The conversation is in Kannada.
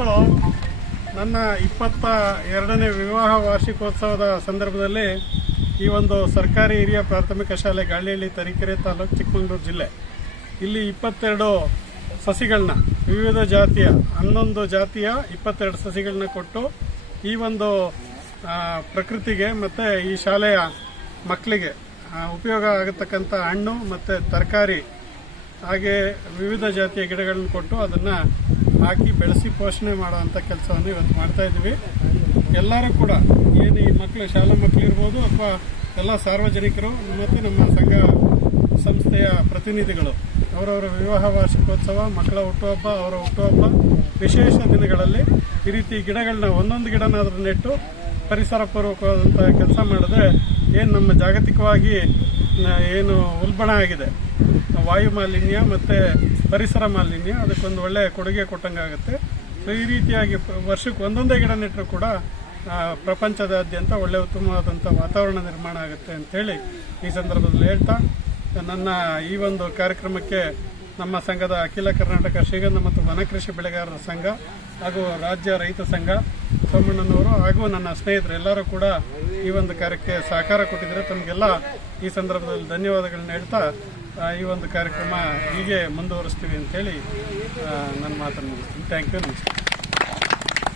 ಮಕ್ಕಳು ನನ್ನ 22ನೇ ವಿವಾಹ ವಾರ್ಷಿಕೋತ್ಸವದ ಸಂದರ್ಭದಲ್ಲಿ ಈ ಒಂದು ಸರ್ಕಾರಿ ಹಿರಿಯ ಪ್ರಾಥಮಿಕ ಶಾಲೆ ಗಾಳಿಹಳ್ಳಿ ತರೀಕೆರೆ ತಾಲೂಕು ಚಿಕ್ಕಮಗಳೂರು ಜಿಲ್ಲೆ ಇಲ್ಲಿ 22 ಸಸಿಗಳನ್ನ ವಿವಿಧ ಜಾತಿಯ 11 ಜಾತಿಯ 22 ಸಸಿಗಳನ್ನ ಕೊಟ್ಟು ಈ ಒಂದು ಪ್ರಕೃತಿಗೆ ಮತ್ತು ಈ ಶಾಲೆಯ ಮಕ್ಕಳಿಗೆ ಉಪಯೋಗ ಆಗತಕ್ಕಂಥ ಹಣ್ಣು ಮತ್ತು ತರಕಾರಿ ಹಾಗೆ ವಿವಿಧ ಜಾತಿಯ ಗಿಡಗಳನ್ನು ಕೊಟ್ಟು ಅದನ್ನು ಹಾಕಿ ಬೆಳೆಸಿ ಪೋಷಣೆ ಮಾಡುವಂಥ ಕೆಲಸವನ್ನು ಇವತ್ತು ಮಾಡ್ತಾ ಇದ್ದೀವಿ. ಎಲ್ಲರೂ ಕೂಡ ಏನು ಈ ಮಕ್ಕಳು ಶಾಲಾ ಮಕ್ಕಳಿರ್ಬೋದು ಅಥವಾ ಎಲ್ಲ ಸಾರ್ವಜನಿಕರು ಮತ್ತು ನಮ್ಮ ಸಂಘ ಸಂಸ್ಥೆಯ ಪ್ರತಿನಿಧಿಗಳು ಅವರವರ ವಿವಾಹ ವಾರ್ಷಿಕೋತ್ಸವ, ಮಕ್ಕಳ ಹುಟ್ಟುಹಬ್ಬ, ಅವರ ಹುಟ್ಟುಹಬ್ಬ, ವಿಶೇಷ ದಿನಗಳಲ್ಲಿ ಈ ರೀತಿ ಗಿಡಗಳನ್ನ ಒಂದೊಂದು ಗಿಡನಾದರೂ ನೆಟ್ಟು ಪರಿಸರ ಪೂರ್ವಕವಾದಂಥ ಕೆಲಸ ಮಾಡಿದ್ರೆ ಏನು ನಮ್ಮ ಜಾಗತಿಕವಾಗಿ ಏನು ಉಲ್ಬಣ ಆಗಿದೆ ವಾಯು ಮಾಲಿನ್ಯ ಮತ್ತು ಪರಿಸರ ಮಾಲಿನ್ಯ ಅದಕ್ಕೊಂದು ಒಳ್ಳೆಯ ಕೊಡುಗೆ ಕೊಟ್ಟಂಗಾಗುತ್ತೆ. ಸೊ ಈ ರೀತಿಯಾಗಿ ವರ್ಷಕ್ಕೆ ಒಂದೊಂದೇ ಗಿಡ ನೆಟ್ಟರೂ ಕೂಡ ಪ್ರಪಂಚದಾದ್ಯಂತ ಒಳ್ಳೆಯ ಉತ್ತಮವಾದಂಥ ವಾತಾವರಣ ನಿರ್ಮಾಣ ಆಗುತ್ತೆ ಅಂಥೇಳಿ ಈ ಸಂದರ್ಭದಲ್ಲಿ ಹೇಳ್ತಾ ನನ್ನ ಈ ಒಂದು ಕಾರ್ಯಕ್ರಮಕ್ಕೆ ನಮ್ಮ ಸಂಘದ ಅಖಿಲ ಕರ್ನಾಟಕ ಶ್ರೀಗಂಧ ಮತ್ತು ವನಕೃಷಿ ಬೆಳೆಗಾರರ ಸಂಘ ಹಾಗೂ ರಾಜ್ಯ ರೈತ ಸಂಘ ಸೋಮಣ್ಣನವರು ಹಾಗೂ ನನ್ನ ಸ್ನೇಹಿತರು ಎಲ್ಲರೂ ಕೂಡ ಈ ಒಂದು ಕಾರ್ಯಕ್ಕೆ ಸಹಕಾರ ಕೊಟ್ಟಿದ್ದಾರೆ. ತಮಗೆಲ್ಲ ಈ ಸಂದರ್ಭದಲ್ಲಿ ಧನ್ಯವಾದಗಳನ್ನ ಹೇಳ್ತಾ ಈ ಒಂದು ಕಾರ್ಯಕ್ರಮ ಹೀಗೆ ಮುಂದುವರಿಸ್ತೀವಿ ಅಂತೇಳಿ ನನ್ನ ಮಾತನ್ನು ಮುಗಿಸ್ತೀನಿ. Thank you. ನಮಸ್ಕಾರ.